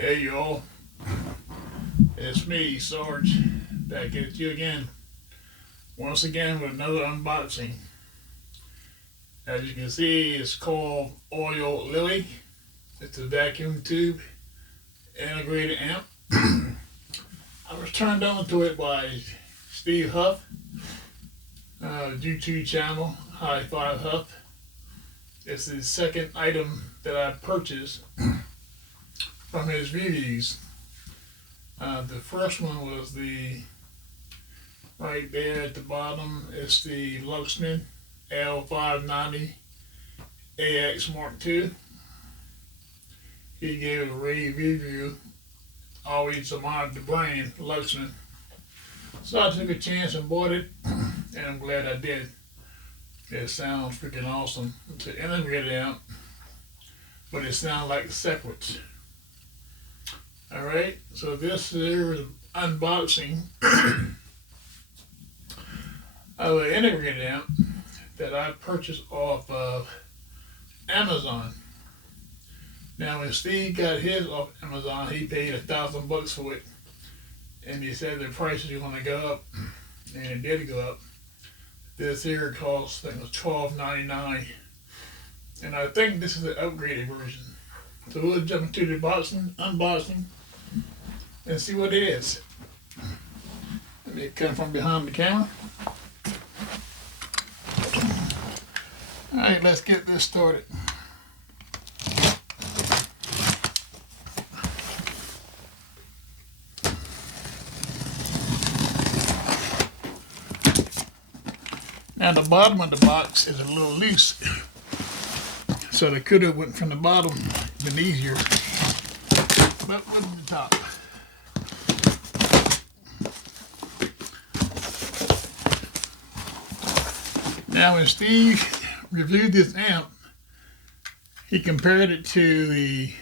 Hey y'all, it's me, Sarge, back at you again, once again with another unboxing. As you can see, it's called Oilily. It's a vacuum tube integrated amp. I was turned on to it by Steve Huff, YouTube channel, High Five Huff. It's the second item that I purchased from his reviews. The first one was the right there at the bottom. It's the Luxman L590 AX Mark II. He gave a rave review. Always admired the brand Luxman. So I took a chance and bought it, and I'm glad I did. It sounds freaking awesome. It's an integrated amp, but it sounds like separate. Alright, so this is unboxing of an integrated amp that I purchased off of Amazon. Now when Steve got his off Amazon, he paid $1,000 for it, and he said the prices were going to go up, and it did go up. This here cost, I think it was $12.99, and I think this is the upgraded version. So we'll jump into the unboxing and see what it is. Let me come from behind the camera. Alright, let's get this started. Now the bottom of the box is a little loose, so the could have went from the bottom, been easier, but with the top. Now when Steve reviewed this amp, he compared it to the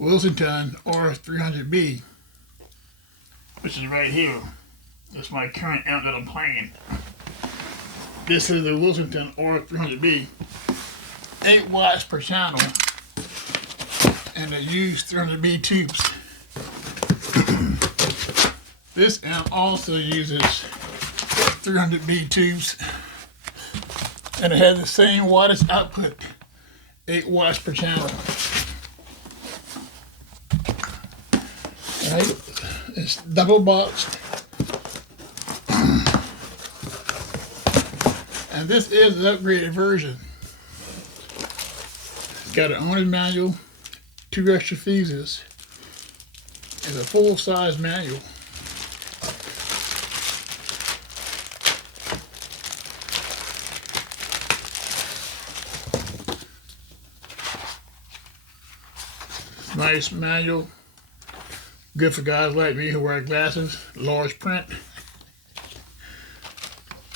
Wilsonton R300B, which is right here. That's my current amp that I'm playing. This is the Wilsonton R300B, 8 watts per channel, and they use 300B tubes. This amp also uses 300B tubes, and it has the same wattage output, 8 watts per channel. Alright, it's double boxed. And this is the upgraded version. It's got an owner's manual, 2 extra fuses, and a full-size manual. Nice manual, good for guys like me who wear glasses, large print.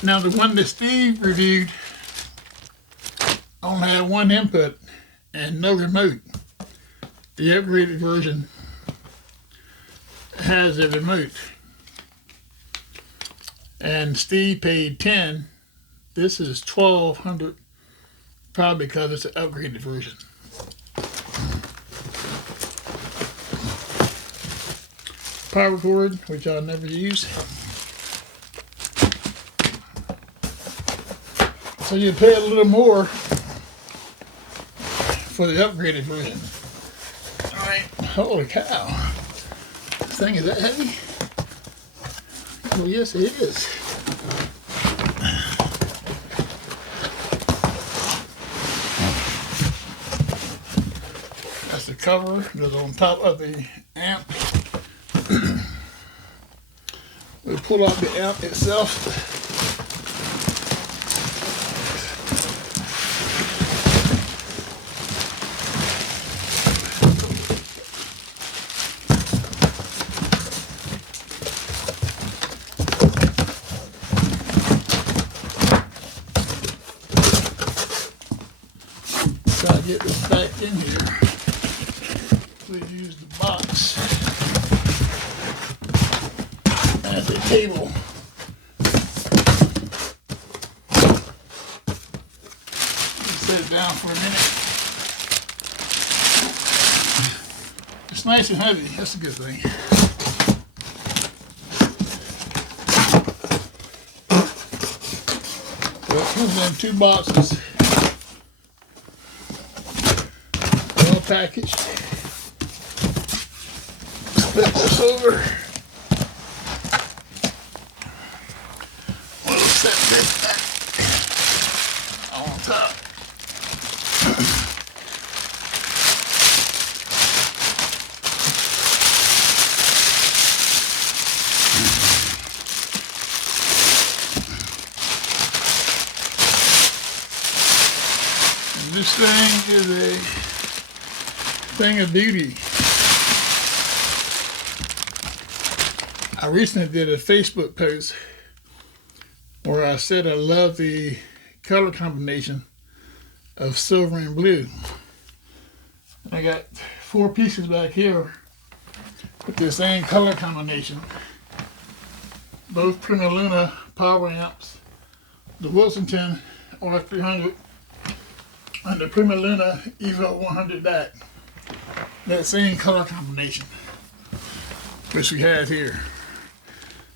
Now the one that Steve reviewed only had one input and no remote. The upgraded version has a remote. And Steve paid $10. This is $1,200, probably because it's an upgraded version. Power cord, which I'll never use. So you pay a little more for the upgraded version. Alright, holy cow. This thing is that heavy? Well, yes it is. That's the cover that's on top of the amp. We'll pull out the amp itself. Try to get this back in here. We'll use the box as a table. Set it down for a minute. it's nice and heavy. That's a good thing. So it comes in 2 boxes. Well packaged. Flip this over. We'll set this back on top. This thing is a thing of beauty. I recently did a Facebook post where I said I love the color combination of silver and blue. I got 4 pieces back here with the same color combination. Both Prima Luna power amps, the Wilsonton R300, and the Prima Luna Evo 100 DAC. That same color combination, which we have here.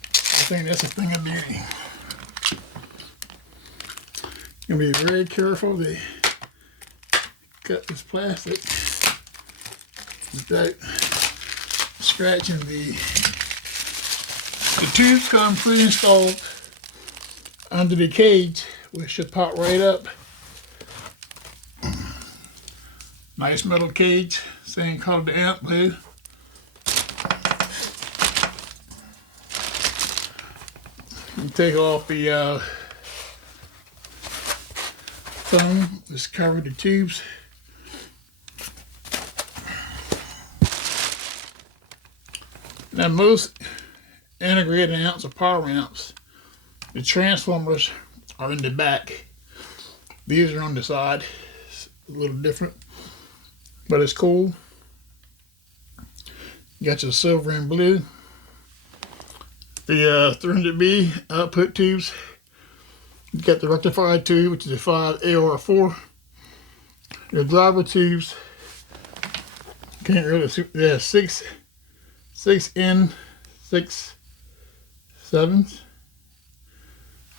I think that's a thing of beauty. You'll be very careful to cut this plastic without scratching the tubes. Come pre-installed under the cage, which should pop right up. Nice metal cage, same color the amp blue. You take off the foam that's covered the tubes. Now most integrated amps or power amps, the transformers are in the back. These are on the side. It's a little different, but it's cool. You got your silver and blue. The 300B output tubes. You got the rectifier tube, which is a 5 AR4. The driver tubes. Can't really see. Yeah, 6 in, 6 7s.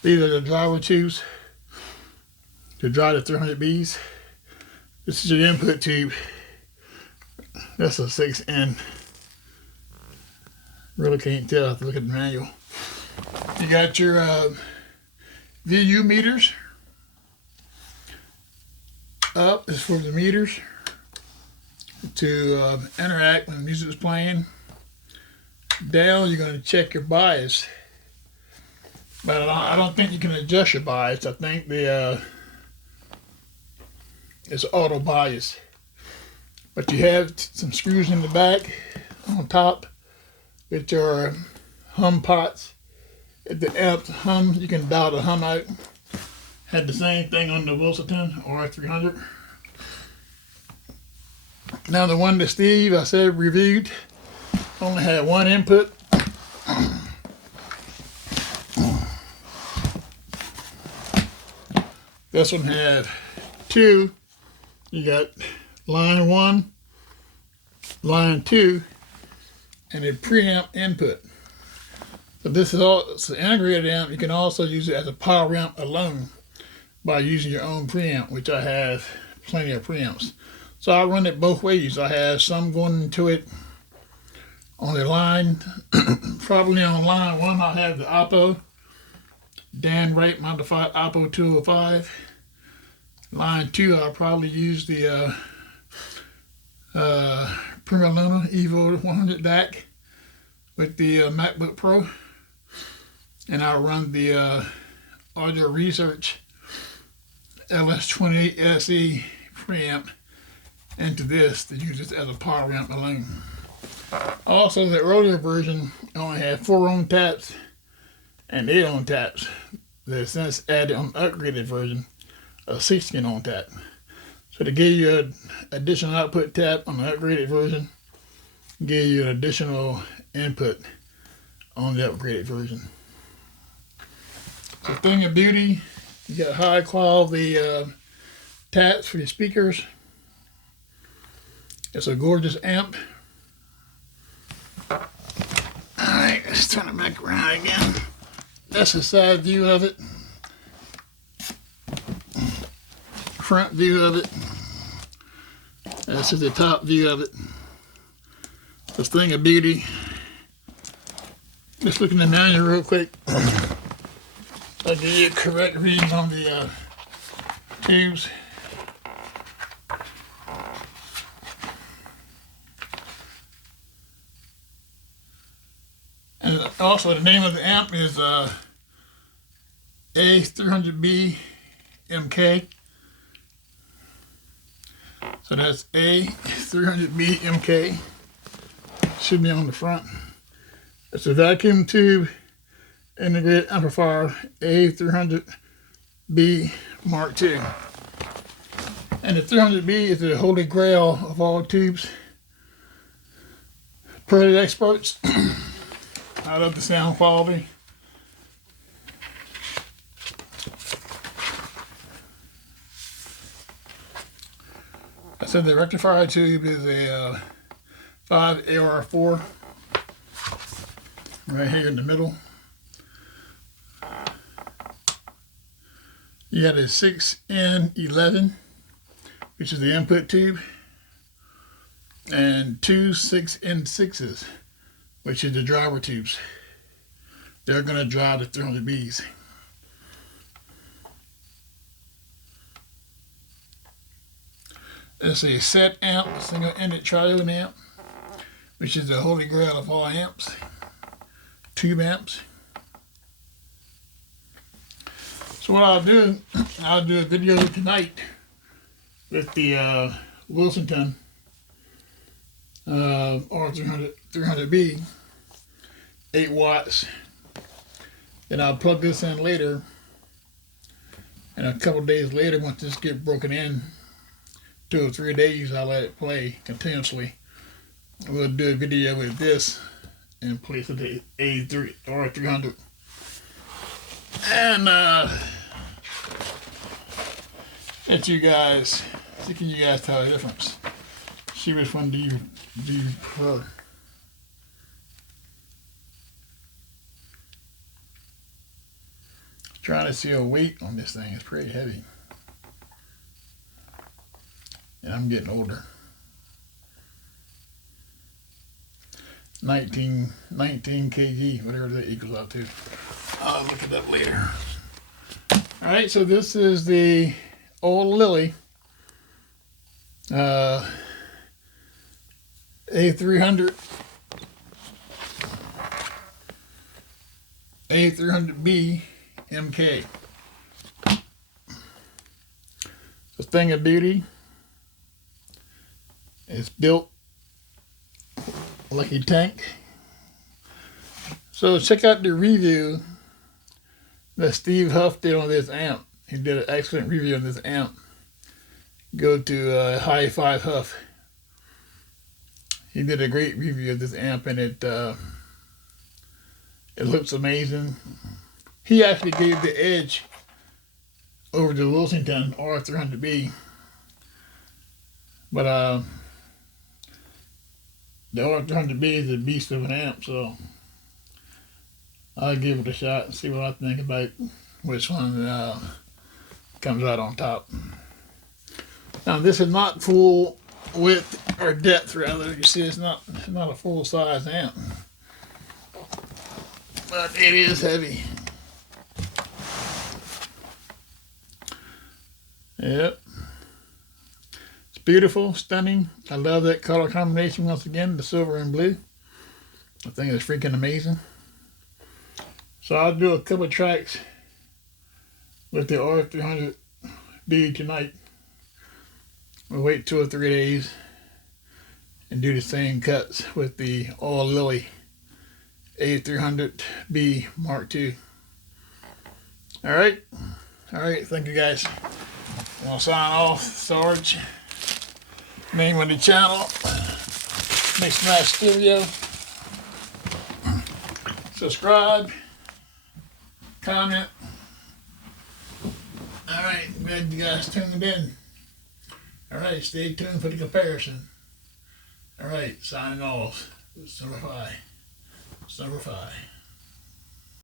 These are the driver tubes to drive the 300Bs. This is your input tube. That's a 6N. Really can't tell if you look at the manual. You got your VU meters. Up is for the meters to interact when music is playing. Down, you're going to check your bias. But I don't think you can adjust your bias. I think it's auto bias. But you have some screws in the back on top, which are hum pots. If the amp hum, you can dial the hum out. Had the same thing on the Wilsonton R300. Now the one that Steve, I said, reviewed, only had 1 input. This one had 2. You got line 1, line 2, and a preamp input. So this is all, it's an integrated amp. You can also use it as a power amp alone by using your own preamp, which I have plenty of preamps. So I run it both ways. I have some going into it on the line, probably on line 1 I have the Oppo, Dan Wright modified Oppo 205. Line 2 I'll probably use the Prima Luna Evo 100 DAC with the MacBook Pro, and I'll run the Audio Research LS28 SE preamp into this to use this as a power amp alone. Also, the earlier version only had 4 ohm taps and 8 ohm taps. They've since added on the upgraded version a 16 ohm tap. So to give you an additional output tap on the upgraded version, give you an additional input on the upgraded version. So thing of beauty, you got high quality taps for your speakers. It's a gorgeous amp. turn it back around again. That's the side view of it. Front view of it. This is the top view of it. This thing of beauty. Just looking at the manual real quick. I'll give you a correct reading on the tubes. And also the name of the amp is A300B MK. So that's A300B MK. Should be on the front. It's a vacuum tube integrated amplifier A300B Mark II. And the 300B is the holy grail of all tubes. Per the experts. I love the sound quality. I said the rectifier tube is a 5 AR4 right here in the middle. You got a 6N11, which is the input tube, and two 6N6s, which is the driver tubes. They're going to drive the 300Bs. It's a set amp, a single-ended triode amp, which is the holy grail of all amps, tube amps. So what I'll do a video tonight with the Wilsonton R300B, 8 watts. Then I'll plug this in later, and a couple days later, once this gets broken in, 2 or 3 days, I'll let it play continuously. We'll do a video with this in place of the R300. And let you guys, can you guys tell the difference? See which one do you prefer? Trying to see a weight on this thing. It's pretty heavy. And I'm getting older. 19 kg, whatever that equals out to. I'll look it up later. Alright, so this is the Oilily A300B MK. This thing of beauty. It's built like a tank. So check out the review that Steve Huff did on this amp. He did an excellent review on this amp. Go to High Five Huff. He did a great review of this amp, and it looks amazing. He actually gave the edge over the Wilsonton R300B, but the R300B is a beast of an amp, so I'll give it a shot and see what I think about which one comes out on top. Now this is not full width or depth, rather. You see, it's not a full size amp, but it is heavy. Yep. Beautiful, stunning. I love that color combination once again, the silver and blue. I think it's freaking amazing. So I'll do a couple of tracks with the R300B tonight. We'll wait 2 or 3 days and do the same cuts with the Oilily A300B Mark II. Alright, thank you guys. I'm going to sign off, Sarge. Name of the channel, Mix Match Stereo. Subscribe, comment. Alright, glad you guys tuned in. Alright, stay tuned for the comparison. Alright, signing off. Number 5.